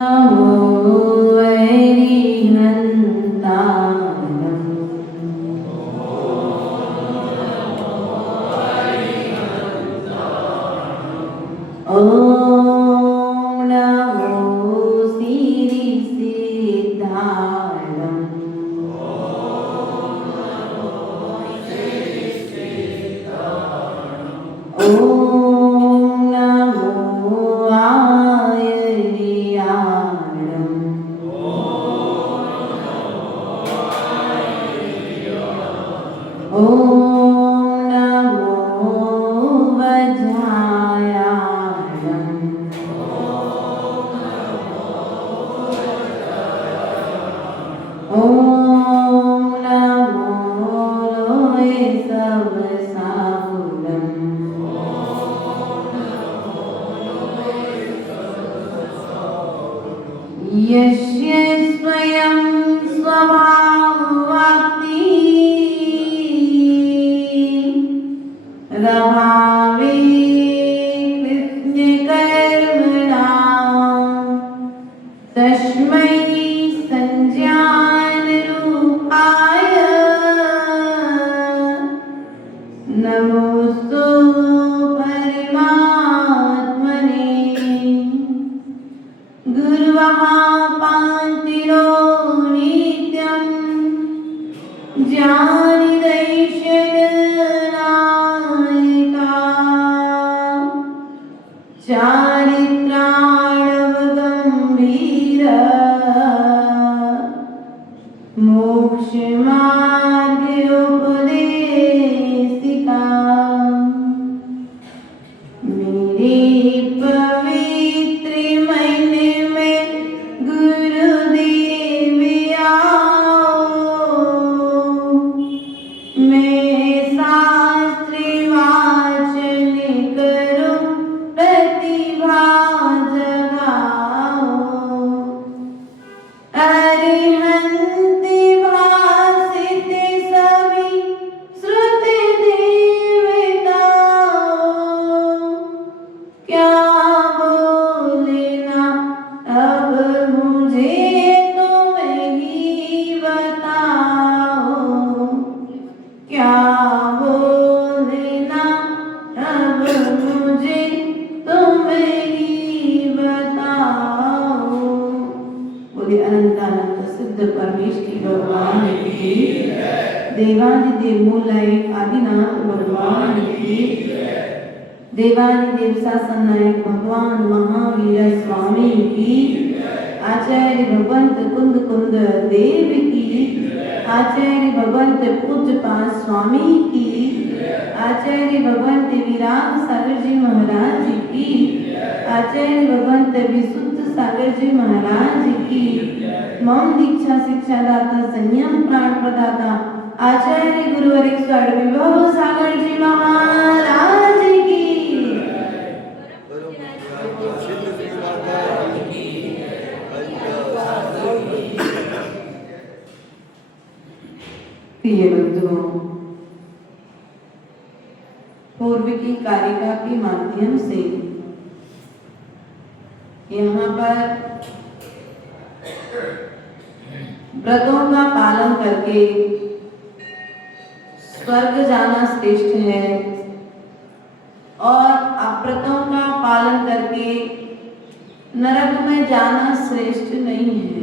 नमो वैरिहन्तारम् ॐ नमो सिद्धिसिद्धारम् ॐ नमो आयर्याणम् ॐ नमो वज्रायाणम् ॐ नमो लोहे सवसाहुलम् यस्य स्वयं स्वभाववाप्ति रभावे कृष्णकर्मणां तस्मै संज्ञानरूपाय नमोस्तु परमात्मने गुरुवः पान्तिरो नित्यं ज्ञानिदैशनायका चारित्राणवगम्भीर मोक्षमार्गोपदेशिका मेरे पवित्र मन में गुरुदेव आओ मैं शास्त्र वाचन करूं प्रतिभा जगाओ अरिहंत भासित सभी श्रुति देवताओं क्या बोलना अब मुझे तुम ही बताओ क्या बोलना अब मुझे तुम ही बताओ। बोले अनंतानंद सिद्ध परमेश्वरी भगवान की देवादिदेव मूलय आदिनाथ भगवान की देवादिदेव शासन नायक भगवान महावीर स्वामी की आचार्य भगवंत कुंद कुंद देव की आचार्य भगवंत पूज्यपाद स्वामी की आचार्य भगवंत विराग सागर जी महाराज की आचार्य भगवंत विशुद्ध सागर जी महाराज की मौन दीक्षा शिक्षा दाता संयम प्राण प्रदाता आचार्य गुरुवर 108 विभव सागर जी महाराज की प्रिय बंधुओं, पूर्व की कारिका के माध्यम से यहाँ पर व्रतों का पालन करके स्वर्ग जाना श्रेष्ठ है और अव्रतों का पालन करके नरक में जाना श्रेष्ठ नहीं है।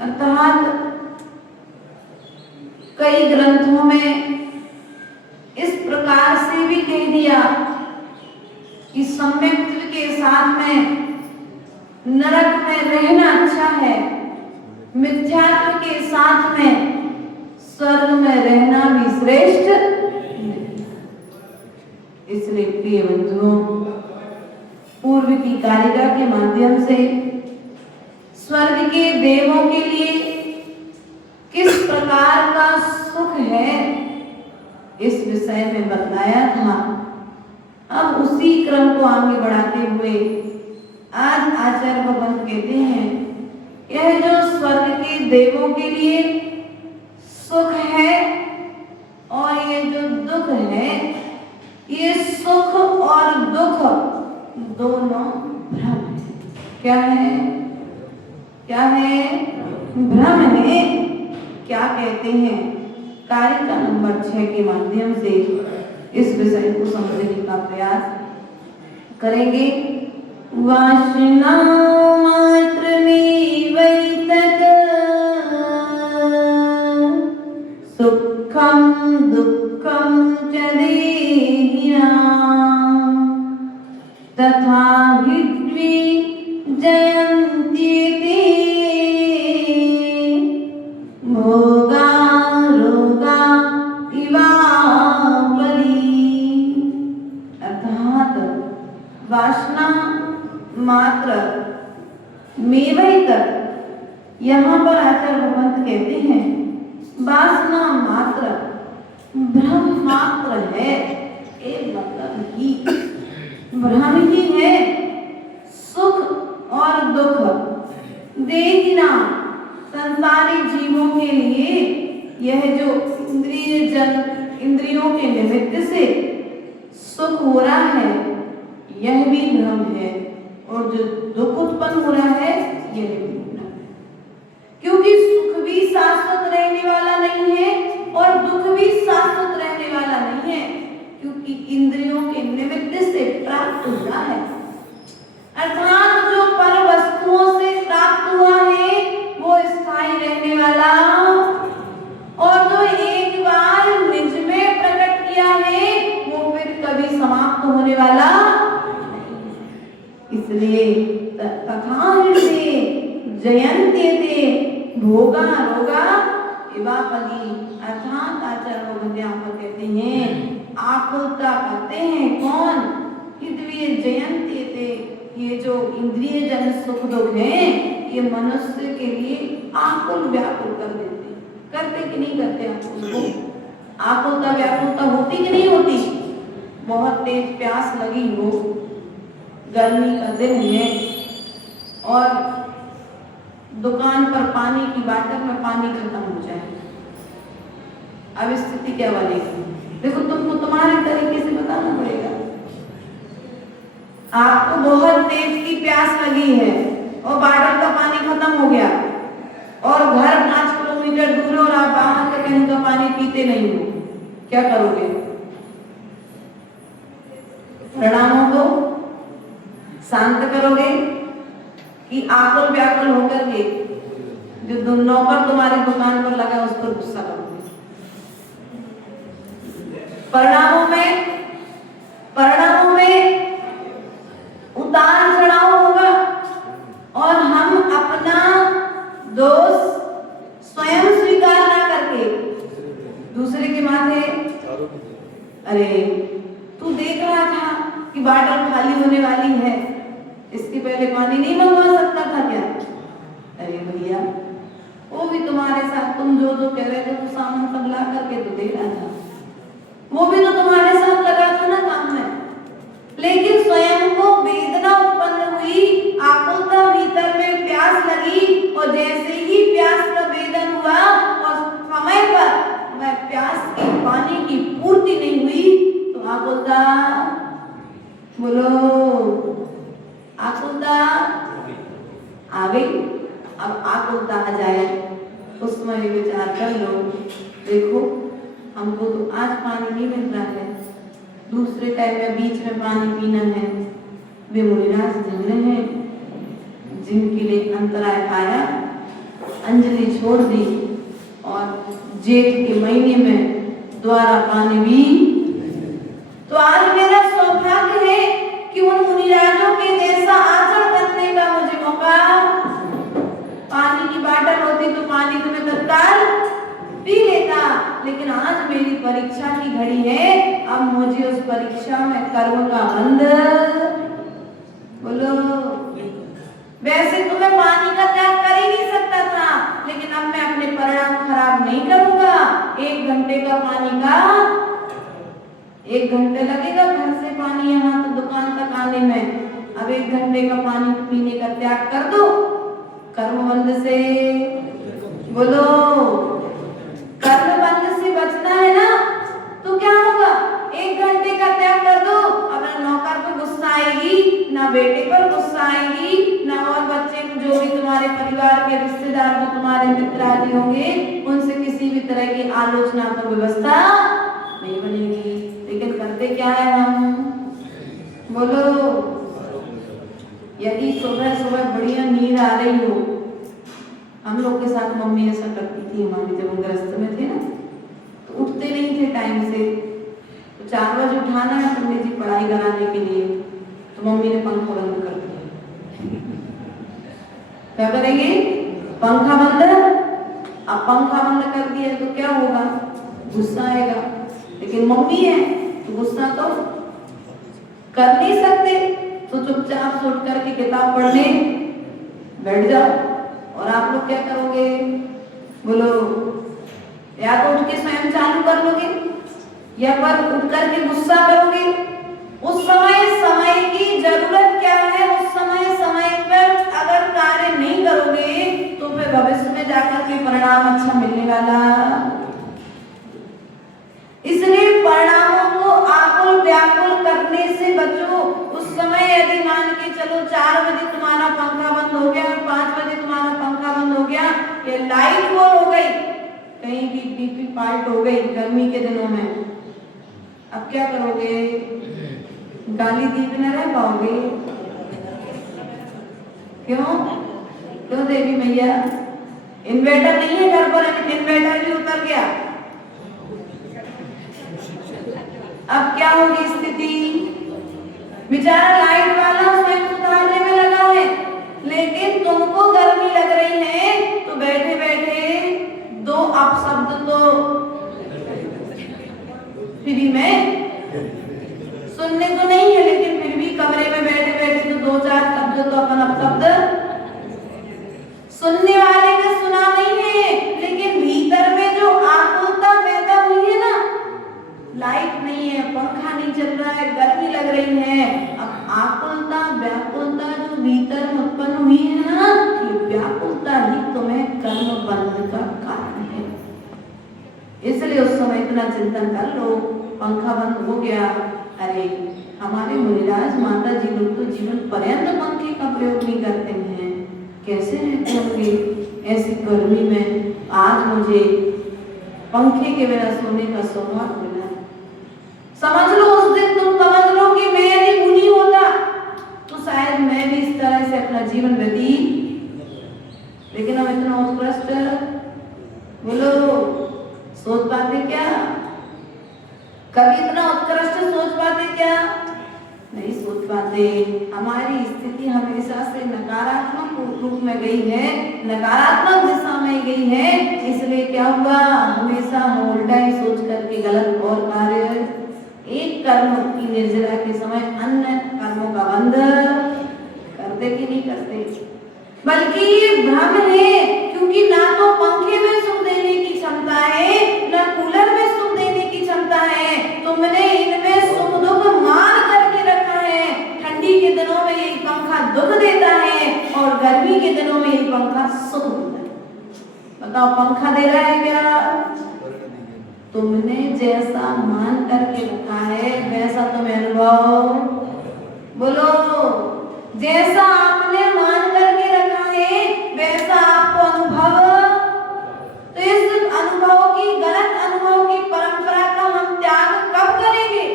अर्थात कई ग्रंथों में इस प्रकार से भी कह दिया कि सम्यक्त्व के साथ में नरक में रहना अच्छा है, मिथ्यात्व के साथ में स्वर्ग में रहना भी श्रेष्ठ। इसलिए प्रिय बंधुओं, पूर्व की कारिका के माध्यम से स्वर्ग के देवों के लिए किस प्रकार का सुख है इस विषय में बताया था। अब उसी क्रम को आगे बढ़ाते हुए आज आचार्य भगवंत कहते हैं यह जो स्वर्ग के देवों के लिए सुख है और ये जो दुख है, ये सुख और दुख दोनों भ्रम है। क्या है? क्या है? भ्रम है। क्या कहते हैं? कारिका नंबर 6 के माध्यम से इस विषय को समझने का प्रयास करेंगे। वासना मात्र में वैतक सुखम दुखम च देहिनां तथा हित्वी जयन्ति ते भोगा रोगा इवापली। अर्थात वासना मात्र मेवई तक, यहाँ पर आचार्य भगवंत कहते हैं वासना मात्र भ्रम मात्र है। एक मतलब ही भ्रम ही है। सुख और दुख देहिना संसारी जीवों के लिए यह जो इंद्रियों के निमित्त से सुख हो रहा है यह भी भ्रम है, और जो दुख उत्पन्न हो रहा है यह भी भ्रम है। क्योंकि सुख भी शाश्वत रहने वाला नहीं है और दुख भी शाश्वत रहने वाला नहीं है, क्योंकि इंद्रियों के निमित्त से प्राप्त हुआ है। अर्थात जो पर वस्तुओं से प्राप्त हुआ है वो स्थायी रहने वाला, और जो एक बार निज में प्रकट किया है वो फिर कभी समाप्त होने वाला। इसलिए तथा जयन्ते ते भोगा रोगा इवापली। अर्थात आचार्य भगवंत यहाँ पर कहते हैं आकुलता करते हैं कौन? हितवीय जयन्ते ते, ये जो इंद्रिय जन सुख दुख है ये मनुष्य के लिए आकुल व्याकुल कर देते हैं। करते कि नहीं करते? आपको आकुलता व्याकुलता होती कि नहीं होती? बहुत तेज प्यास लगी हो, गर्मी का दिन है और दुकान पर पानी की बोतल में पानी खत्म हो जाए, अब स्थिति क्या बनेगी? देखो तुमको तुम्हारे तरीके से बताना पड़ेगा। आपको बहुत तेज की प्यास लगी है और बोतल का पानी खत्म हो गया और घर 5 किलोमीटर दूर और आप बाहर के कहीं का पानी पीते नहीं हो, क्या करोगे? प्रणामों को शांत करोगे कि आकुल व्याकुल होकर के जो नौकर तुम्हारी दुकान पर लगा उस पर गुस्सा करोगे? परिणामों में उतार चढ़ाव होगा और हम अपना दोष स्वयं स्वीकार ना करके दूसरे के माथे, अरे तू देख रहा था कि बोतल खाली होने वाली है, इसके पहले पानी नहीं मंगवा सकता था क्या? अरे भैया वो भी तुम्हारे साथ तुम जो जो कह रहे थे तो सामान सब ला करके तो दे रहा था, वो भी तो तुम्हारे साथ लगा था ना काम में। लेकिन स्वयं को वेदना उत्पन्न हुई, आकुलता भीतर में प्यास लगी और जैसे ही प्यास का वेदन हुआ और समय पर वह प्यास की पानी की पूर्ति नहीं हुई तो आकुलता, बोलो आकुलता आ गई। अब आकुलता आ जाए उसमें विचार कर लो, देखो हमको तो आज पानी नहीं मिल रहा है, दूसरे टाइम में बीच में पानी पीना है। वे मुनिराज जंगले हैं जिनके लिए अंतराय आया, अंजलि छोड़ दी और जेठ के महीने में द्वारा पानी भी। तो आज मेरा सौभाग्य है कि उन मुनिराजों के जैसा आचरण करने का मुझे मौका। पानी की बोतल होती तो पानी तो मैं तत्काल पी लेता, लेकिन आज मेरी परीक्षा की घड़ी है, अब मुझे उस परीक्षा में कर्म का बंध। बोलो वैसे तो मैं पानी का त्याग कर ही नहीं सकता था, लेकिन अब मैं अपने परिणाम खराब नहीं करूंगा। 1 घंटे का पानी का 1 घंटे लगेगा घर से पानी यहाँ तो दुकान तक आने में, अब 1 घंटे का पानी पीने का त्याग कर दो कर्म बंध से। बोलो कर्म बंध से बचना है ना, तो क्या होगा? 1 घंटे का त्याग कर दो, अब ना नौकर पर गुस्सा आएगी, ना बेटे पर गुस्सा आएगी, ना और बच्चे जो भी तुम्हारे परिवार के रिश्तेदार जो तुम्हारे मित्र आदि होंगे उनसे किसी भी तरह की आलोचनात्मक व्यवस्था नहीं बनेगी। लेकिन करते क्या है हम, बोलो, यदि सुबह सुबह बढ़िया नींद आ रही हो, हम लोग के साथ मम्मी ऐसा करती थी, हमारी जब हम ग्रस्त में थे ना तो उठते नहीं थे टाइम से, तो 4 बजे उठाना है पंडित जी पढ़ाई कराने के लिए, तो मम्मी ने पंखा बंद कर दिया। क्या करेंगे, पंखा बंद। अब पंखा बंद कर दिया तो क्या होगा, गुस्सा आएगा, लेकिन मम्मी है तो गुस्सा तो कर नहीं सकते, तो चुपचाप से उठ करके किताब पढ़ने बैठ जाओ। और आप लोग क्या करोगे, बोलो, या तो उठ के स्वयं चालू कर लोगे या पर उठ करके गुस्सा करोगे। उस समय की जरूरत क्या है, उस समय पर अगर कार्य नहीं करोगे तो फिर भविष्य में जाकर के परिणाम अच्छा मिलने वाला। इसलिए परिणामों को आकुल व्याकुल करने से बचो। उस समय यदि मान के चलो 4 बजे तुम्हारा पंखा बंद हो गया और 5 बजे तुम्हारा पंखा बंद हो गया, ये लाइट गोल हो गई, कहीं भी बीपी फाल्ट हो गई गर्मी के दिनों में, अब क्या करोगे, गाली दी बिना रह पाओगे। क्यों देवी मैया, इन्वर्टर नहीं है घर पर, इन्वर्टर भी उतर गया, अब क्या होगी स्थिति, बेचारा लाइट वाला स्वयं सुधारने में लगा है, लेकिन तुमको गर्मी लग रही है तो बैठे बैठे 2 अपशब्द तो फ्री में सुनने को नहीं है, लेकिन फिर भी कमरे में बैठे बैठे तो 2-4 शब्द तो अपन अपशब्द सुनने वाले ने सुना नहीं है, लेकिन भीतर में जो आकुलता पैदा हुई है ना, लाइट नहीं है, पंखा नहीं चल रहा है, गर्मी लग रही है, अब आकुलता व्याकुलता जो भीतर में उत्पन्न हुई है ना, ये व्याकुलता ही तुम्हें कर्म बंध का कारण है। इसलिए उस समय इतना चिंतन कर लो, पंखा बंद हो गया, अरे हमारे मुनिराज माता जी लोग तो जीवन पर्यंत पंखे का प्रयोग नहीं करते हैं, कैसे रहते होंगे ऐसी गर्मी में। आज मुझे पंखे के बिना सोने का सौभाग्य मिला। समझ लो उस दिन तुम समझ लो कि मैं यदि मुनि होता तो शायद मैं भी इस तरह से अपना जीवन व्यतीत, लेकिन हम इतना उत्कृष्ट, बोलो, सोच पाते क्या, कभी इतना उत्कृष्ट सोच पाते क्या, नहीं सोच पाते। हमारी स्थिति हमेशा से नकारात्मक रूप में गई है, नकारात्मक दिशा में गई है, इसलिए क्या हुआ, हमेशा हम उल्टा ही सोच करके गलत और कार्य, एक कर्म की निर्जरा के समय अन्य कर्मों का बंध करते कि नहीं करते, बल्कि ये भ्रम है, क्योंकि ना तो पंखे में सुख देने की क्षमता है, ना कूलर में सुख देने की क्षमता है, तुमने इनमें सुख दुख मान करके रखा है। ठंडी के दिनों में यही पंखा दुख देता है और गर्मी के दिनों में यही पंखा सुख देता है। बताओ पंखा दे रहा है क्या, तुमने जैसा मान करके रखा है वैसा तुम्हें अनुभव, बोलो, जैसा आपने मान करके रखा है वैसा आपको अनुभव। तो इस अनुभव की, गलत अनुभव की परंपरा का हम त्याग कब करेंगे,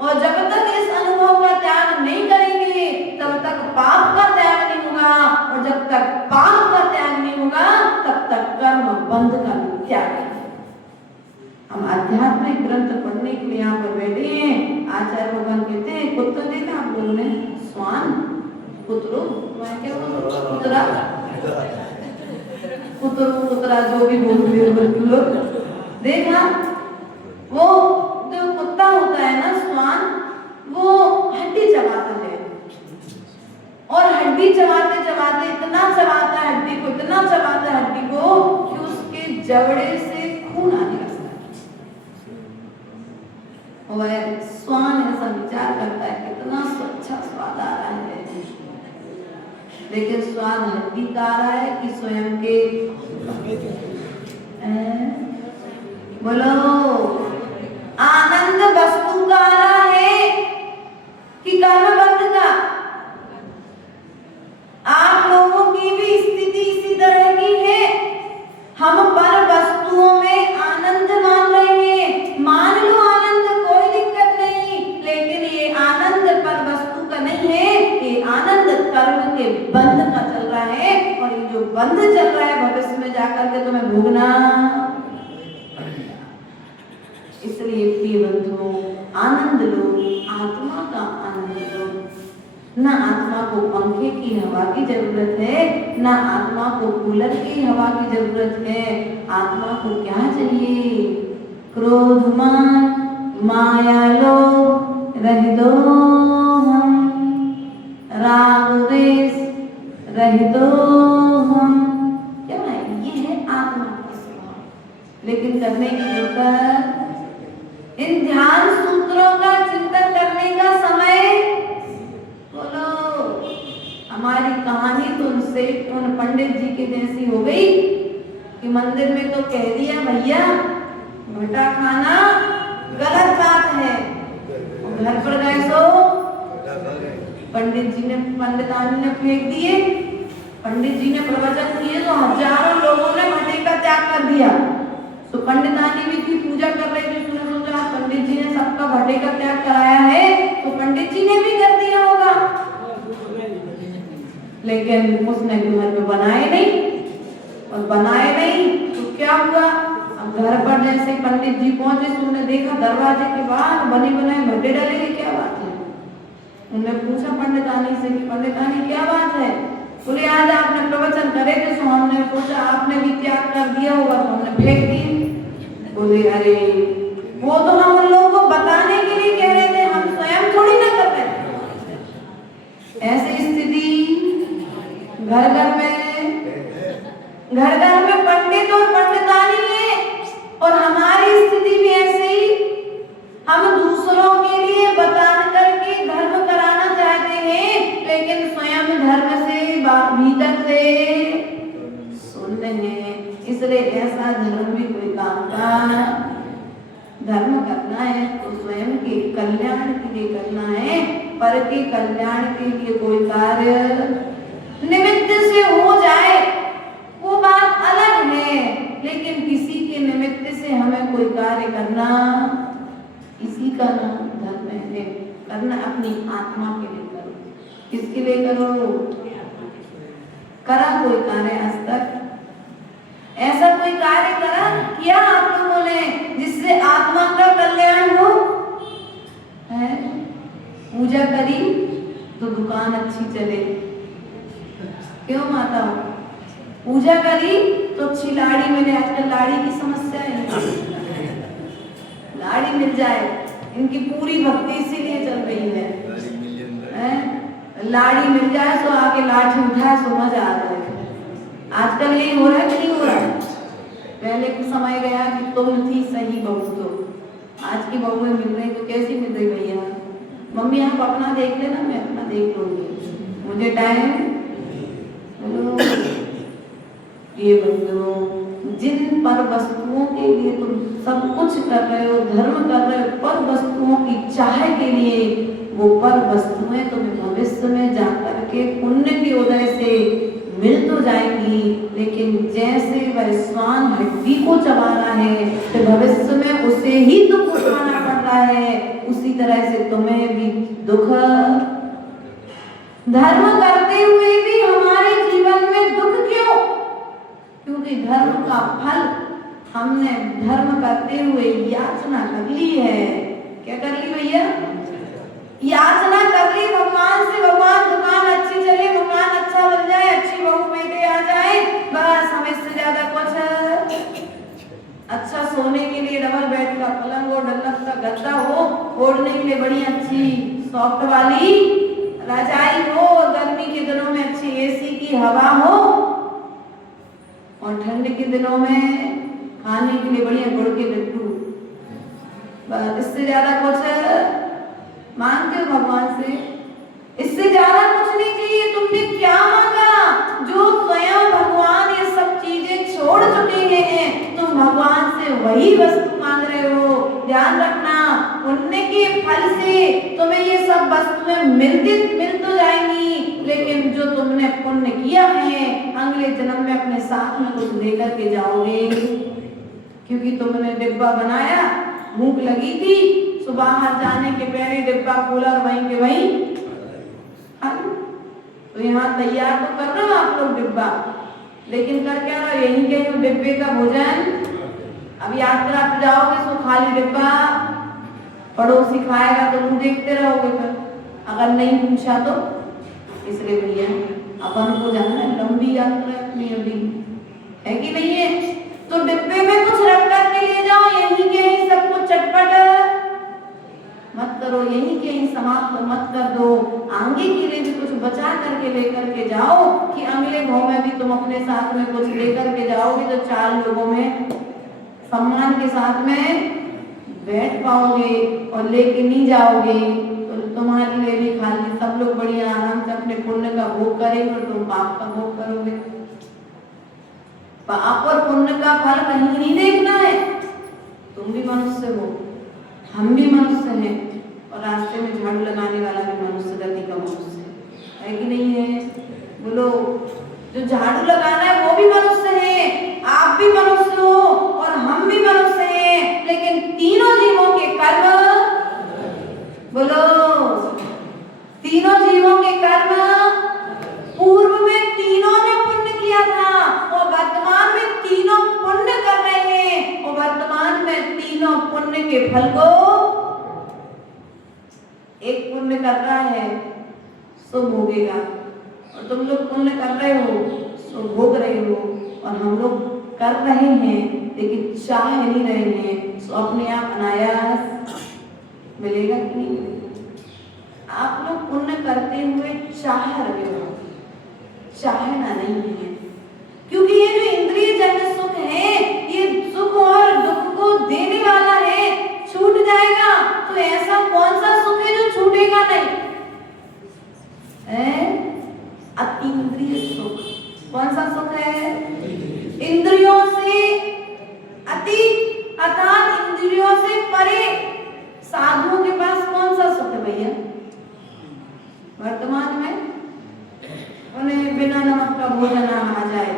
और जब तक इस अनुभव का त्याग नहीं करेंगे तब तक पाप का त्याग नहीं होगा, और जब तक पाप का त्याग नहीं होगा तब तक कर्म बंध का त्याग नहीं। हम आध्यात्मिक ग्रंथ पढ़ने के लिए यहाँ पर बैठे हैं। आचार्य भगवान कहते हैं, कुत्ता देखा आप लोगों ने, स्वान, कुतरो, क्या कुतरा, कुतरो कुतरा जो भी बोलते हो लोग, देखा, वो जो कुत्ता होता है ना स्वान, वो हड्डी चबाता है, और हड्डी चबाते चबाते इतना चबाता है हड्डी को, इतना चबाता है हड्डी को कि उसके जबड़े से खून आने लगता है। वह स्वान ऐसा विचार करता है कितना अच्छा स्वाद आ रहा है, लेकिन स्वाद हड्डी का आ रहा है कि स्वयं के, बोलो, आनंद वस्तु का आ रहा है कि कर्म बंध का। आप का चल रहा है, और ये जो बंध चल रहा है भविष्य में जाकर के तुम्हें भोगना। इसलिए प्रिय बंधुओं, आनंद लो, आत्मा का आनंद लो। ना आत्मा को पंखे की हवा की जरूरत है, ना आत्मा को कूलर की हवा की जरूरत है। आत्मा को क्या चाहिए? क्रोधमान माया लोभ रह दो हम, राग द्वेष रह दो हम। क्या है? ये है आत्मा की सेवा। लेकिन करने की जरूरत, इन ध्यान सूत्रों का चिंतन करने का समय। बोलो, हमारी कहानी तो उनसे, उन पंडित जी के जैसी हो गई कि मंदिर में तो कह दिया भैया भट्टा खाना गलत बात है, घर पर गए सो पंडित जी ने, पंडितानी ने फेंक दिए। पंडित जी ने प्रवचन किए तो हजारों लोगों ने भट्टे का त्याग कर दिया। तो पंडितानी भी थी, पूजा कर रही थी, उसने सोचा पंडित जी ने सबका भट्टे का त्याग कराया है तो पंडित जी ने भी कर दिया होगा। लेकिन उसने घर पे बनाए नहीं, और बनाए नहीं तो क्या हुआ? अब घर पर जैसे पंडित जी पहुंचे तो उन्होंने देखा दरवाजे के बाहर बने बनाए भट्टे डले हैं। क्या बात है? उन्होंने पूछा पंडितानी से कि पंडितानी क्या बात है? बोले आज आपने प्रवचन करे थे तो हमने सोचा आपने भी त्याग कर दिया होगा तो हमने फेंक दिए। बोले अरे वो तो हम उन लोगों को बताने के लिए कह रहे थे, हम स्वयं थोड़ी ना कर रहे थे। ऐसी स्थिति घर घर में पंडित और पंडितानी है, और हमारी स्थिति भी ऐसे ही। हम दूसरों के लिए बता करके धर्म कराना चाहते हैं, लेकिन स्वयं धर्म से भीतर से सुन रहे हैं। इसलिए ऐसा धर्म भी कोई काम का। धर्म करना है तो स्वयं के कल्याण के लिए करना है, पर के कल्याण के लिए कोई कार्य निमित्त से हो जाए वो बात अलग है, लेकिन किसी के निमित्त से हमें कोई कार्य करना, इसी का नाम धर्म है। करना अपनी आत्मा के लिए करो। किसके लिए करो? करा कोई कार्य आज तक? ऐसा कोई कार्य करा किया आप लोगों ने जिससे आत्मा का कल्याण हो? है? पूजा करी तो दुकान अच्छी चले। क्यों माता? पूजा करी तो अच्छी लाड़ी मिले। आजकल लाड़ी की समस्या है, लाड़ी मिल जाए। इनकी पूरी भक्ति इसीलिए चल रही है। लाड़ी मिल जाए तो आगे लाठी उठाए सो मजा आ जाए। आजकल यही हो रहा है कि नहीं हो रहा है? पहले कुछ समय गया कि तुम थी सही बहू, तो आज की बहुएं मिल रही तो कैसी मिल रही भैया? मम्मी आप अपना देख लेना, मैं अपना देख लूंगी, मुझे टाइम। ये बंधुओं, जिन पर वस्तुओं के लिए तुम सब कुछ कर रहे हो, धर्म कर रहे हो, पर वस्तुओं की चाह के लिए, वो पर वस्तुएं तुम्हें भविष्य में जाकर के पुण्य के उदय से मिल तो जाएंगी, लेकिन जैसे वह श्वान हड्डी को चबा रहा है तो भविष्य में उसे ही दुख उठाना पड़ रहा है, उसी तरह से तुम्हें भी दुख। धर्म करते हुए भी हमारे जीवन में दुख क्यों? क्योंकि धर्म का फल हमने धर्म करते हुए याचना कर ली है। क्या कर ली भैया? याचना कर ली भगवान से। भगवान दुकान अच्छी चले, मकान अच्छा बन जाए, अच्छी बहू बेटे आ जाए, बस हम इससे ज्यादा कुछ। अच्छा सोने के लिए डबल बेड का पलंग हो, डल्लक का गद्दा हो, ओढ़ने के लिए बड़ी अच्छी सॉफ्ट वाली रजाई हो, गर्मी के दिनों में अच्छी एसी की हवा हो, और ठंड के दिनों में खाने के लिए बढ़िया गुड़ के लड्डू। बस इससे ज्यादा कुछ मांगते हो भगवान से? इससे ज्यादा कुछ नहीं चाहिए। तुमने क्या मांगा? जो स्वयं भगवान ये सब चीजें छोड़ चुके हैं, तुम भगवान से वही वस्तु मांग रहे हो। ध्यान रखना, पुण्य के फल से तुम्हें ये सब वस्तुएं मिल तो जाएंगी, लेकिन जो तुमने पुण्य किया है अगले जन्म में अपने साथ में कुछ लेकर के जाओगे। क्योंकि तुमने डिब्बा बनाया, भूख लगी थी, सुबह जाने के पहले डिब्बा खोला और वहीं के वहीं तो यहाँ तैयार तो कर रहे हो आप लोग डिब्बा, लेकिन कर क्या रहे हो, यहीं के डिब्बे का भोजन। अब यात्रा पे जाओगे तो खाली डिब्बा, पड़ोसी खाएगा तो तुम देखते रहोगे, फिर अगर नहीं पूछा तो। इसलिए भैया अपन को जाना है, लंबी यात्रा अपनी अभी है कि नहीं है, तो डिब्बे में कुछ रख कर के ले जाओ, यहीं के ही सब कुछ चटपट मत करो, यहीं के ही समाप्त मत कर दो। आगे के लिए भी कुछ बचा करके लेकर के जाओ, कि अगले भाव में भी तुम अपने साथ में कुछ लेकर के जाओगे तो 4 लोगों में सम्मान के साथ में बैठ पाओगे, और लेके नहीं जाओगे तो तुम्हारे लिए भी खाली, सब लोग बढ़िया आराम से अपने पुण्य का भोग करेंगे और तुम पाप का भोग करोगे। पाप और पुण्य का फल कहीं नहीं देखना है। तुम भी मनुष्य हो, हम भी मनुष्य हैं, और रास्ते में झाड़ू लगाने वाला भी मनुष्य, गति का मनुष्य है कि नहीं है? बोलो, जो झाड़ू लगाना है वो भी मनुष्य है, आप भी मनुष्य हो और हम भी मनुष्य हैं, लेकिन तीनों जीवों के कर्म, बोलो, तीनों जीवों के कर्म, पूर्व में तीनों ने पुण्य किया था और वर्तमान में तीनों पुण्य कर रहे हैं, और वर्तमान में तीनों पुण्य के फल को, एक पुण्य कर रहा है सो भोगेगा, और तुम लोग पुण्य कर रहे हो सो भोग रहे हो, और हम लोग कर रहे हैं लेकिन चाह नहीं रहे हैं, सो अपने आप अनायास मिलेगा कि नहीं मिलेगा। आप लोग पुण्य करते हुए चाह रहे हो, चाहना नहीं है, क्योंकि ये जो इंद्रिय जन्य सुख है, ये सुख और दुख को देने वाला है, छूट जाएगा तो ऐसा कौन सा सुख है जो छूटेगा नहीं? अतीन्द्रिय सुख, कौन सा सुख है? इंद्रियों से अति, अर्थात इंद्रियों से परे। साधुओं के पास कौन सा सुख है भैया वर्तमान में? उन्हें बिना नमक का भोजन आ जाए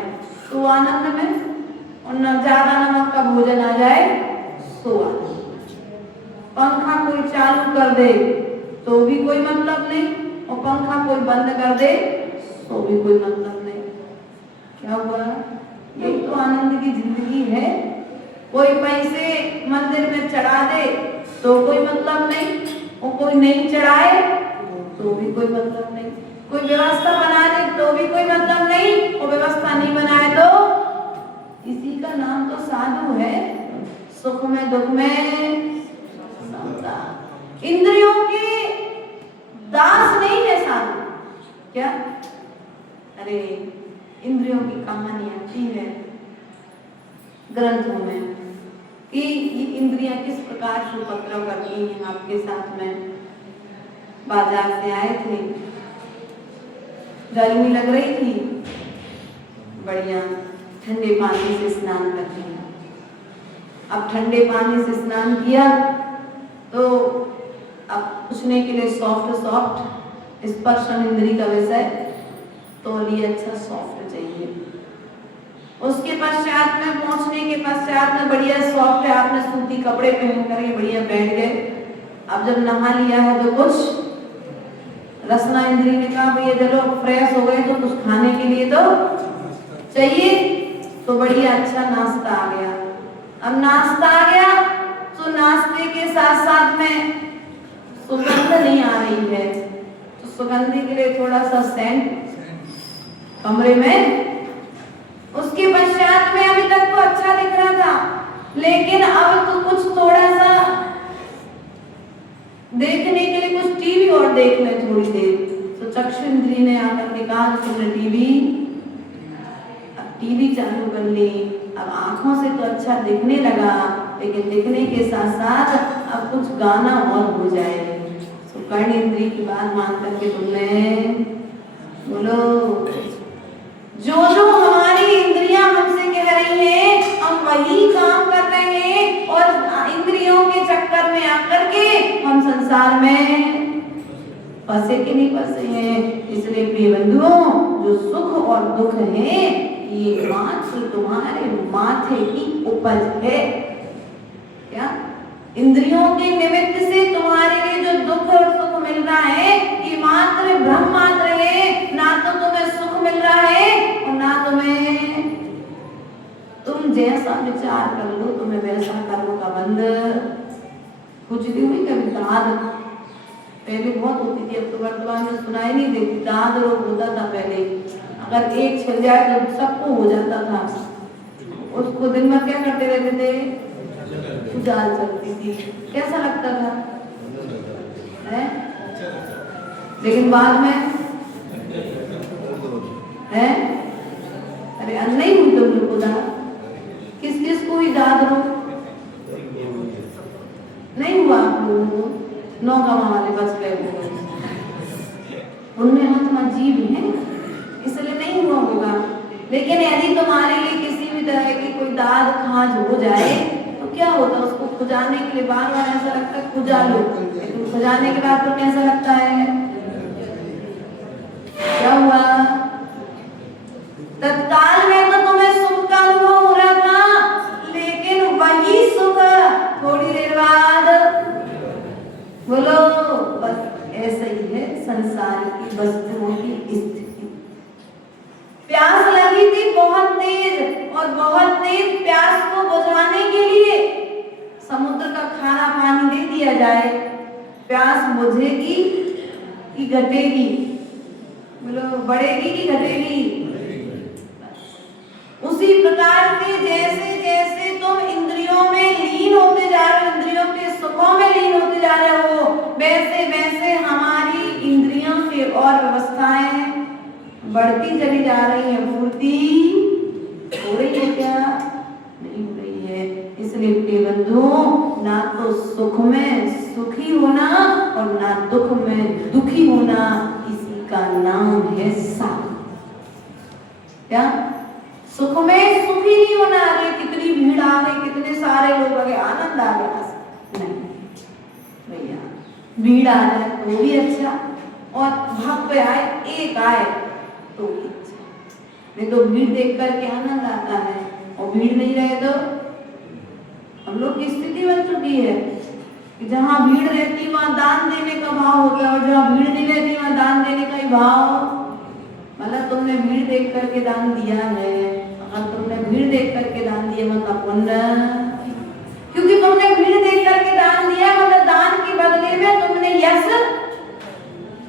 तो आनंद में, और न ज्यादा नमक का भोजन आ जाए तो आनंद। पंखा कोई चालू कर दे तो भी कोई मतलब नहीं, और पंखा कोई बंद कर दे तो भी कोई मतलब नहीं। क्या हुआ? यही तो आनंद की जिंदगी है। कोई पैसे मंदिर में चढ़ा दे तो कोई मतलब नहीं, और कोई नहीं चढ़ाए तो भी कोई मतलब नहीं, कोई व्यवस्था बना दे तो भी कोई मतलब नहीं, और व्यवस्था नहीं बनाए तो इसी का नाम तो साधु है। सुख में दुख में समता, इंद्रियों के दास नहीं है साधु। क्या? अरे इंद्रियों की कहानी आती है ग्रंथों में कि ये इंद्रियां किस प्रकार से उपद्रव करती हैं। आपके साथ में बाजार से आए थे, गर्मी लग रही थी, बढ़िया ठंडे पानी से स्नान करते हैं। अब ठंडे पानी से स्नान किया तो अब पूछने के लिए सॉफ्ट सॉफ्ट स्पर्शन इंद्री का विषय, तो लिए अच्छा सॉफ्ट चाहिए। उसके पश्चात में पहुंचने के पश्चात में बढ़िया सॉफ्ट है, आपने सूती कपड़े पहन करके बढ़िया बैठ गए। अब जब नहा लिया है तो कुछ रसना इंद्री ने कहा भैया चलो फ्रेश हो गए तो कुछ खाने के लिए तो चाहिए, तो बढ़िया अच्छा नाश्ता आ गया। अब नाश्ता आ गया तो नाश्ते के साथ साथ में सुगंध नहीं आ रही है, तो सुगंधी के लिए थोड़ा सा सेंट कमरे में। उसके पश्चात में अभी तक तो अच्छा दिख रहा था, लेकिन अब तो कुछ थोड़ा सा देखने के लिए कुछ टीवी और देख ले थोड़ी देर, तो चक्षु इंद्री ने आकर के कहा तुमने टीवी चालू कर ली। अब आंखों से तो अच्छा दिखने लगा, लेकिन दिखने के साथ साथ अब कुछ गाना और हो जाए, तो कर्ण इंद्री की बात मान करके तुमने बोलो, जो जो हमारी इंद्रियां हमसे कह रही हैं हम वही काम कर रहे हैं, और इंद्रियों के चक्कर में आकर के हम संसार में फंसे के नहीं फंसे हैं। इसलिए प्रिय बंधुओं, जो सुख और दुख है ये मात्र तुम्हारे माथे की उपज है। क्या? इंद्रियों के निमित्त से तुम्हारे लिए जो दुख और सुख मिल रहा है ये मात्र भ्रम मात्र है। ना तो तुम्हें सुख मिल रहा है और ना तुम्हें, तुम जैसा विचार कर लो तुम्हें वैसा कर्म का बंध। कुछ भी हुई कभी दाद पहले बहुत होती थी, अब तो वर्तमान में सुनाई नहीं देती। दाद रोग होता था पहले, अगर एक छिल जाए तो सबको हो जाता था। उसको दिन भर क्या करते रहते थे, उजाल चलती थी। कैसा लगता था है? लेकिन बाद में है, अरे नहीं हुई तो बिल्कुल दाद, किस किस को ही दाद रोग नहीं हुआ आप लोगों को? नौकमा वाले बच गए वो, उनमें आत्मा जीव है इसलिए नहीं हुआ होगा। लेकिन यदि तुम्हारे लिए किसी भी तरह की कोई दाद खाज हो जाए तो क्या होता है? उसको खुजाने के लिए बार बार ऐसा लगता है खुजा लो, लेकिन खुजाने के बाद तो कैसा लगता है? क्या हुआ? तत्काल में तो तुम्हें सुख का अनुभव हो रहा था, लेकिन वही सुख थोड़ी देर बाद, बोलो, बस ऐसा ही है संसार की वस्तुओं की स्थिति। प्यास लगी थी बहुत तेज, और बहुत तेज प्यास को बुझाने के लिए समुद्र का खारा पानी दे दिया जाए, प्यास बुझेगी कि घटेगी? बोलो, बढ़ेगी कि घटेगी? उसी प्रकार से जैसे जैसे तुम इंद्रियों में लीन होते जा रहे हो, इंद्रियों के सुखों में लीन होते जा रहे हो, वैसे वैसे हमारी इंद्रियों की और व्यवस्थाएं बढ़ती चली जा रही है। पूर्ति हो रही है क्या? नहीं हो रही है। इसलिए प्रिय बंधुओं, ना तो सुख में सुखी होना और ना दुख में दुखी होना, इसी का नाम है साधना। क्या? सुख में सुखी नहीं होना। अरे कितनी भीड़ आ गई, कितने सारे लोग आ गए, आनंद आ गया, नहीं भैया, भीड़ आ जाए तो भी अच्छा, और भक्त आए, एक आए तो भी अच्छा। नहीं तो भीड़ देख करके आनंद आता है, और भीड़ नहीं रहे तो हम लोग की स्थिति बन चुकी है कि जहाँ भीड़ रहती वहां दान देने का भाव होता है, और जहाँ भीड़ नहीं रहती वहां दान देने का ही भाव। मतलब तुमने भीड़ देख करके दान दिया है, अगर तुमने भीड़ देख करके दान दिया मतलब पुण्य, क्योंकि तुमने भीड़ देख करके दान दिया मतलब दान के बदले में तुमने यश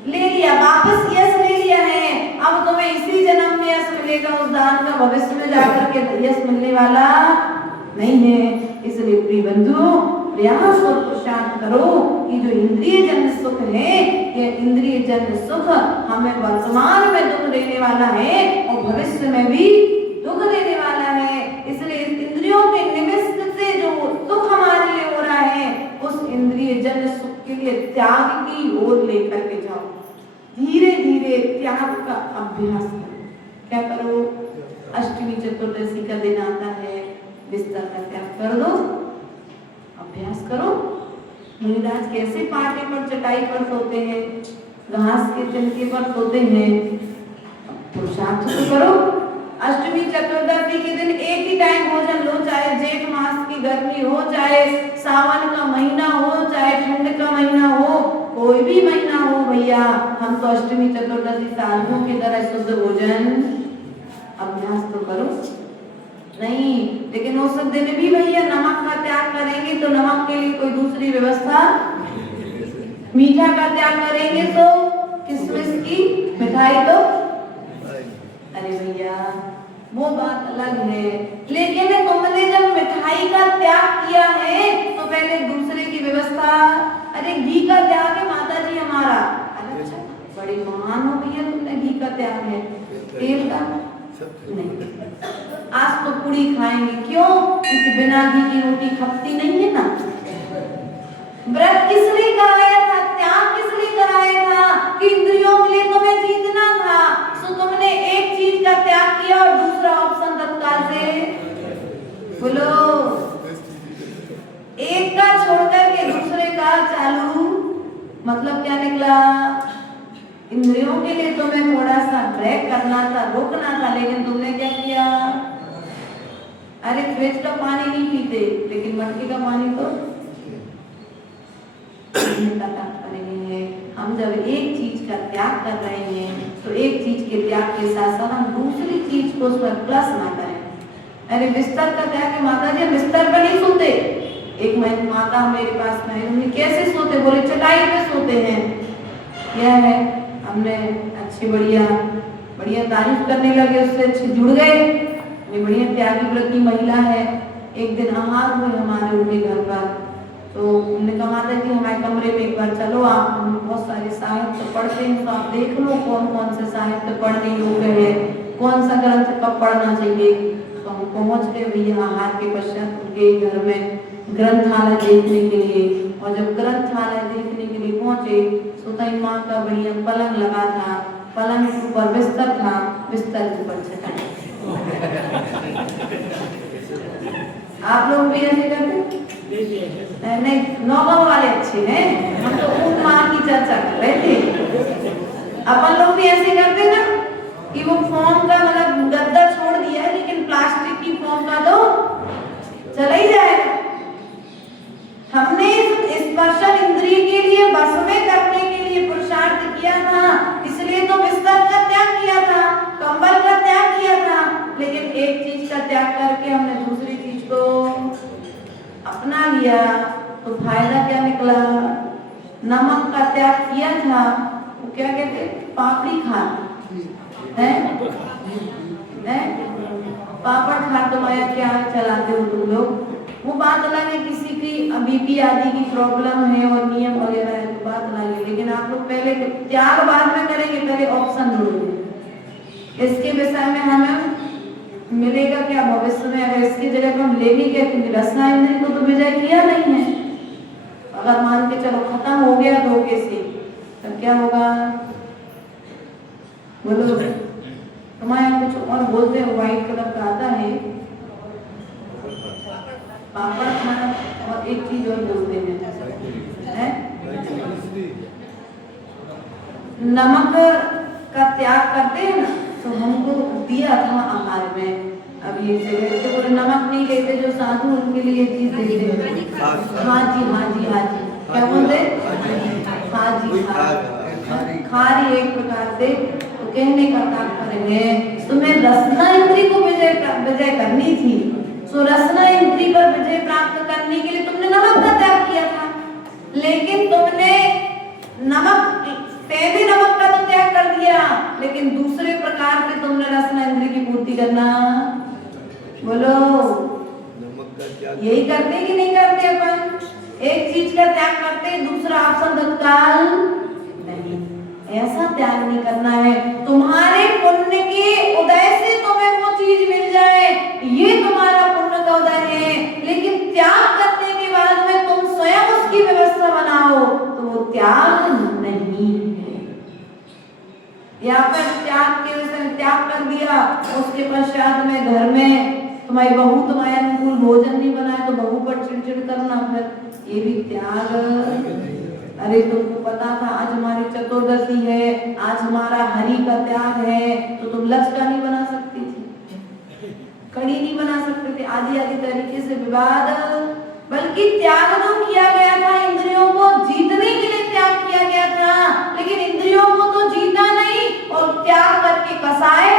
ले लिया, वापस यश ले लिया है। अब तुम्हें इसी जन्म में यश मिलेगा, उस दान का भविष्य में जाकर के यश मिलने वाला नहीं है। इसलिए प्रिय बंधु, प्रयास और पुरुषार्थ करो कि जो इंद्रिय जन्य सुख है, ये इंद्रिय जन्य सुख हमें वर्तमान में दुख देने वाला है और भविष्य में भी दुख देने वाला है। इसलिए इंद्रियों के निमित्त से जो सुख हमारे लिए हो रहा है, उस इंद्रिय जन्य सुख के लिए त्याग की ओर लेकर के जाओ। धीरे धीरे त्याग का अभ्यास करो। क्या करो? अष्टमी चतुर्दशी का दिन आता है, बिस्तर का त्याग कर दो, अभ्यास करो। मुनिराज कैसे पाटे पर चटाई पर सोते हैं, घास के तिनके पर सोते हैं, पुरुषार्थ तो करो। अष्टमी चतुर्दशी के दिन एक ही टाइम भोजन लो, चाहे जेठ मास की गर्मी हो, चाहे सावन का महीना हो, चाहे ठंड का महीना हो, कोई भी महीना हो भैया, हम तो अष्टमी चतुर्दशी साधुओं की तरह शुद्ध भोजन अभ्यास तो करो। नहीं, लेकिन उस दिन भी भैया नमक का त्याग करेंगे तो नमक के लिए कोई दूसरी व्यवस्था, मीठा का त्याग करेंगे तो किशमिश की मिठाई तो, अरे भैया वो बात अलग है। लेकिन तुमने जब मिठाई का त्याग किया है तो पहले दूसरे की व्यवस्था, अरे घी का त्याग है माता जी हमारा, अरे अच्छा बड़ी महान हो भैया, तुमने घी का त्याग है, तेल का नहीं। आज तो पूरी खाएंगे, क्यों? क्योंकि बिना घी की रोटी खपती नहीं है ना। व्रत किस लिए कराया था, त्याग किस लिए कराया था? कि इंद्रियों के लिए तुम्हें जीतना था, सो तुमने एक चीज का त्याग किया और दूसरा ऑप्शन तत्काल से बोलो, एक का छोड़कर के दूसरे का चालू। मतलब क्या निकला? इंद्रियों के लिए तुम्हें थोड़ा सा ब्रेक करना था, रोकना था, लेकिन तुमने क्या किया? अरे फ्रिज का पानी नहीं पीते, लेकिन मटके का पानी तो करेंगे। हम जब एक चीज का त्याग कर रहे हैं तो एक चीज के त्याग के साथ साथ हम दूसरी चीज को उस पर प्लस ना करें। अरे बिस्तर का त्याग है माता जी, बिस्तर पर नहीं सोते। एक माता मेरे पास में, उन्हें कैसे सोते, बोले चटाई पे सोते हैं। यह है, हमने अच्छी बढ़िया तारीफ करने लगे, उससे अच्छे जुड़ गए। ये बढ़िया त्यागी व्रती महिला है। एक दिन आहार हुए हमारे उनके घर पर, तो उन्होंने कहा माता जी हमारे कमरे में एक बार चलो, आप बहुत सारे साहित्य पढ़ते हैं तो आप देख लो कौन कौन से साहित्य पढ़ने योग्य है, कौन सा ग्रंथ कब पढ़ना चाहिए। तो हम पहुंच गए भैया आहार के पश्चात उनके घर में ग्रंथालय देखने के लिए। और जब ग्रंथालय देखने के लिए पहुंचे सुताई माँ का बढ़िया पलंग लगा था, पलंग के ऊपर बिस्तर था, बिस्तर के ऊपर चटाई। आप लोग भी ऐसे करते? नहीं, नौगांव वाले अच्छे हैं, हम तो ऊँट माँ की चर्चा कर रहे थे। अपन लोग भी ऐसे करते ना कि वो फोम का मतलब गद्दा छोड़ दिया है लेकिन प्लास्टिक की फोम का तो चला ही जाएगा। हमने स्पर्शन इंद्रिय के लिए बस में करने के लिए पुरुषार्थ किया था, इसलिए तो बिस्तर का त्याग किया था, कंबल का त्याग किया था। लेकिन एक चीज का त्याग करके हमने दूसरी चीज को अपना लिया तो फायदा क्या निकला? नमक का त्याग किया था, वो क्या कहते, पापड़ी खा है, पापड़ खा तो माया क्या चलाते हो तुम लोग। वो बात अलग है, किसी की बीपी आदि की प्रॉब्लम है और नियम वगैरह है तो बात अलग है। लेकिन आप लोग पहले त्याग बाद में करेंगे, पहले ऑप्शन ढूंढेंगे। इसके विषय में हमें मिलेगा क्या भविष्य में, अगर इसकी जगह पर हम लेंगे क्या, क्योंकि रसना इंद्रिय को तो विजय किया नहीं है। अगर मान के चलो खत्म हो गया धोखे से, तब क्या होगा? बोलो, तुम्हारे कुछ और बोलते हो, व्हाइट कलर का आता है पापड़ खाना, और एक चीज और बोलते हैं, नमक का त्याग करते हैं ना, तो हमको दिया था आहार में। अब ये जगह बोले नमक नहीं लेते जो साधु, उनके लिए चीज देते हैं। हाँ जी, क्या बोलते? हाँ जी, खारी एक प्रकार से। तो कहने का तात्पर्य है तुम्हें रसना इंद्रिय को विजय करनी थी, सो रसना इंद्रिय पर विजय प्राप्त करने के लिए तुमने नमक का त्याग किया था। लेकिन तुमने पहले नमक का तो त्याग कर दिया, लेकिन दूसरे प्रकार से तुमने रसना इंद्रिय की पूर्ति करना, बोलो यही करते कि नहीं करते? अपन एक चीज का त्याग करते, दूसरा ऑप्शन तत्काल नहीं। ऐसा त्याग नहीं करना है। तुम्हारे पुण्य के उदय से तुम्हें वो चीज मिल जाए, ये तुम्हारा पुण्य का उदय है। लेकिन त्याग करने के बाद में तुम स्वयं उसकी व्यवस्था बनाओ तो वो त्याग नहीं है। या फिर त्याग के विषय त्याग कर दिया, उसके पश्चात में घर में तुम्हारी बहू तुम्हारे अनुकूल भोजन नहीं बनाए तो बहू पर चिड़चिड़ करना, फिर ये भी त्याग। अरे तुमको पता था आज हमारी चतुर्दशी है, आज हमारा हरि का त्याग है, तो तुम लचका नहीं बना सकती थी, कड़ी नहीं बना सकते थे, आदि आदि तरीके से विवाद। बल्कि त्याग तो किया गया था, इंद्रियों को जीतने के लिए त्याग किया गया था, लेकिन इंद्रियों को तो जीतना नहीं और त्याग करके कसाए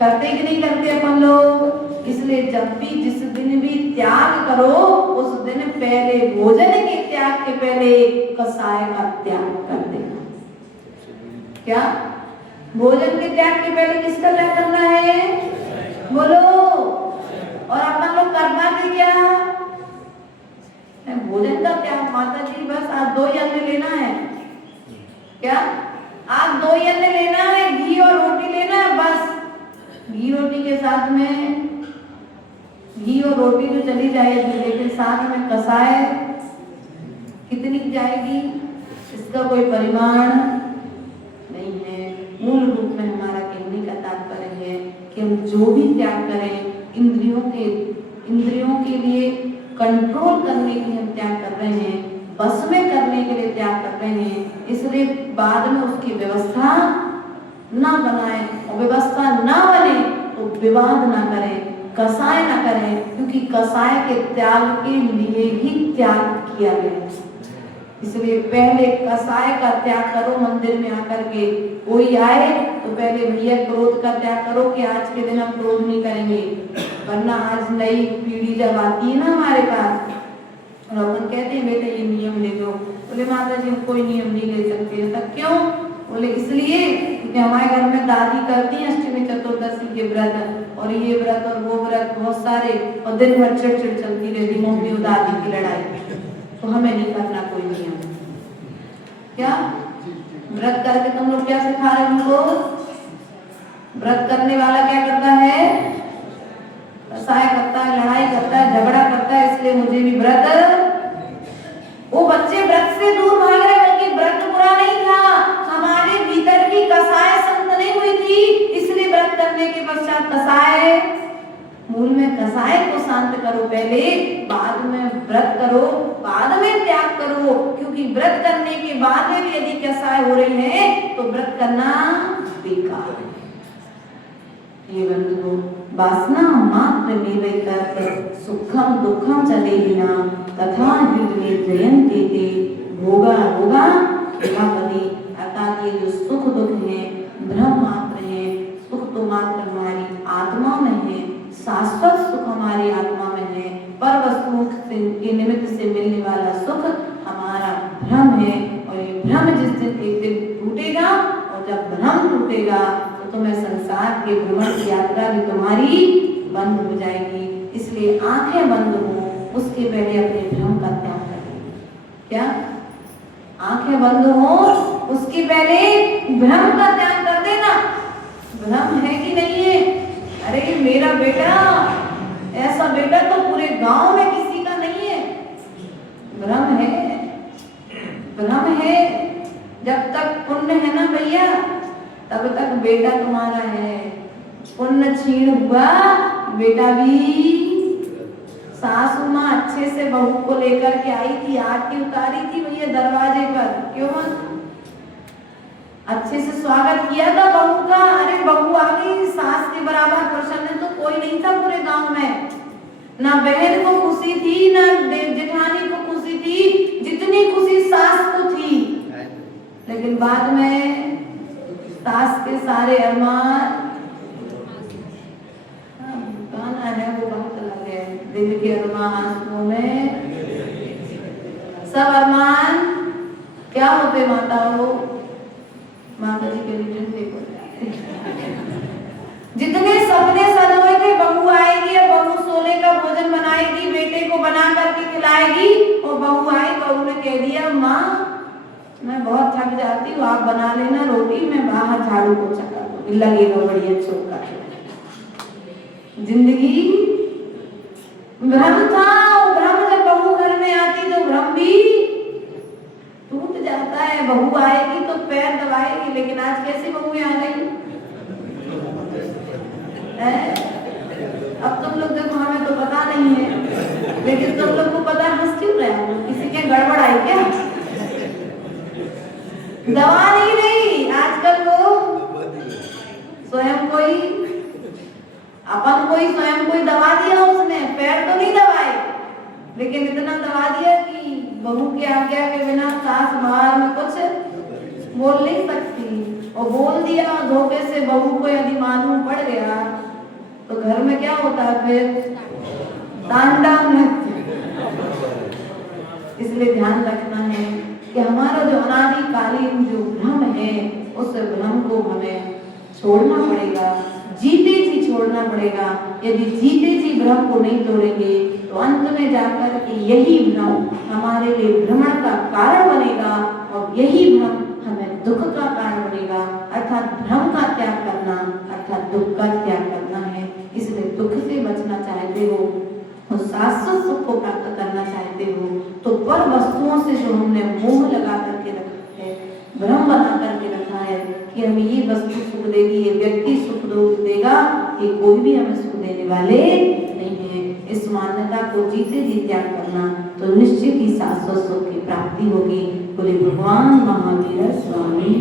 करते कि नहीं करते अपन लोग। इसलिए जब भी जिस दिन भी त्याग करो उस दिन पहले भोजन के त्याग के पहले कसाय का त्याग कर देना। क्या भोजन के त्याग के पहले किसका त्याग करना है? बोलो। और अपन लोग करना भी क्या? भोजन का त्याग माता जी बस आज 2 ही अन्न लेना है। क्या आज 2 ही अन्न लेना है? घी और रोटी लेना है बस। घी रोटी के साथ में घी और रोटी तो चली जाएगी, लेकिन साथ में कसाय कितनी जाएगी इसका कोई परिमाण नहीं है। मूल रूप में हमारा कहने का तात्पर्य है कि हम जो भी त्याग करें, इंद्रियों के लिए कंट्रोल करने के लिए हम त्याग कर रहे हैं, बस में करने के लिए त्याग कर रहे हैं। इसलिए बाद में उसकी व्यवस्था ना बनाए, और व्यवस्था ना बने तो विवाद ना करें, कसाय ना करें, क्योंकि कसाय के त्याग के लिए ही त्याग किया गया। इसलिए पहले कसाय का त्याग करो। मंदिर में आकर के कोई आए तो पहले भैया क्रोध का त्याग करो कि आज के दिन हम क्रोध नहीं करेंगे, वरना आज नई पीढ़ी जब आती है ना हमारे पास और अपन कहते हैं बेटा ये नियम ले दो, बोले माता जी हम कोई नियम नहीं ले सकते। तब क्यों? बोले इसलिए क्योंकि हमारे घर में दादी करती है अष्टमी चतुर्दशी के व्रत और ये व्रत और वो व्रत बहुत सारे, और दिन भर चिड़चिड़ चलती रहती मम्मी और दादी की लड़ाई, तो हमें नहीं करना कोई नियम। क्या व्रत करके तुम लोग क्या सिखा रहे हो उनको? व्रत करने वाला क्या करता है? कसाय करता है, लड़ाई करता है, झगड़ा करता है। इसलिए मुझे भी व्रत, वो बच्चे व्रत से दूर भाग रहे, बल्कि व्रत बुरा नहीं था, हमारे भीतर की कसाय संत नहीं हुई थी, इसलिए व्रत करने के पश्चात कसाय, मूल में कसाय को शांत करो पहले, बाद में व्रत करो, बाद में त्याग करो। क्योंकि व्रत करने के बाद में भी यदि कसाय हो रही है तो व्रत करना बेकार है। ये बंधुओं, वासना मात्र निवेदक सुखम दुखम चलेगिना तथा युगे जयन्ते ते भोगा भोगा भगवती। अर्थात ये जो सुख दुख है भ्रम मात्र है, सुख तो मात्र हमारी आत्मा में है, शाश्वत सुख हमारी आत्मा में है, पर वस्तुओं के निमित्त से मिलने वाला सुख हमारा भ्रम है। और ये भ्रम जिस दिन एक दिन टूटेगा, और जब भ्रम टूटेगा तो तुम्हें संसार के भ्रमण की यात्रा भी तुम्हारी बंद हो जाएगी। इसलिए आंखें बंद हो उसके पहले अपने भ्रम का त्याग करें। क्या? आंखें बंद हो उसके पहले भ्रम का त्याग कर देना। भ्रम है कि नहीं है? अरे मेरा बेटा, ऐसा बेटा तो पूरे गांव में किसी का नहीं है। भ्रम है, भ्रम है। जब तक पुण्य है ना भैया तब तक बेटा तुम्हारा है। पुण्य क्षीण हुआ बेटा भी। सासू माँ अच्छे से बहू को लेकर के आई थी, आरती उतारी थी भैया दरवाजे पर, क्यों? अच्छे से स्वागत किया था बहू का। अरे बहू आ गई, सास के बराबर प्रसन्न तो कोई नहीं था पूरे गांव में। ना बहन को खुशी थी, ना जेठानी को खुशी थी, जितनी खुशी सास को थी। लेकिन बाद में सास के सारे अरमान, गाना है वो बहुत अलग है, दिल के अरमान आंसुओं में सब अरमान क्या होते माताओं? माता जी के रिटर्न देखो, जितने सपने सजोए थे बहू आएगी और बहू सोने का भोजन बनाएगी, बेटे को बना करके खिलाएगी, और बहू आई, बहू ने कह दिया माँ मैं बहुत थक जाती हूँ, आप बना लेना रोटी, मैं बाहर झाड़ू पोछा कर दूंगी, लगेगा बढ़िया चौका। जिंदगी भ्रम था, वो भ्रम जब बहू घर में आती तो भ्रम भी टूट जाता है। बहू आएगी तो पैर दबाएगी, लेकिन आज कैसी बहू आ गई? अब तुम लोग देखो, हमें तो पता नहीं है, लेकिन तुम लोग को पता, हंस क्यों रहे हो? किसी के गड़बड़ आई क्या? दवा नहीं रही आजकल, वो स्वयं कोई अपन कोई स्वयं कोई दबा दिया उसने, पैर तो नहीं दबाए, लेकिन इतना दबा दिया कि बहू के आज्ञा के बिना सास बाहर में कुछ बोल नहीं सकती। और बोल दिया धोखे से बहू को यदि मालूम पड़ गया तो घर में क्या होता है फिर? तांडव नृत्य। इसलिए ध्यान रखना है कि हमारा जो अनादिकालीन जो भ्रम है उस भ्रम को हमें छोड़ना पड़ेगा, जीते जी छोड़ना पड़ेगा। यदि जीते जी भ्रम को नहीं तोड़ेंगे तो अंत में जाकर के यही भ्रम हमारे लिए भ्रमण का कारण बनेगा, और यही भ्रम हमें दुख का कारण बनेगा। अर्थात भ्रम का त्याग करना, अर्थात दुख का त्याग करना है। इसलिए दुख से बचना चाहते हो, शाश्वत सुख को प्राप्त करना चाहते हो, तो पर वस्तुओं से जो हमने मोह लगा करके रखा है, भ्रम बना करके रखा है कि हमें ये वस्तु सुख देगी, ये व्यक्ति सुख देगा, ये कोई भी हमें सुख देने वाले नहीं है। इस मान्यता को जीते जी त्याग करना तो निश्चित ही शाश्वत सुख की प्राप्ति होगी। बोले भगवान महावीर स्वामी।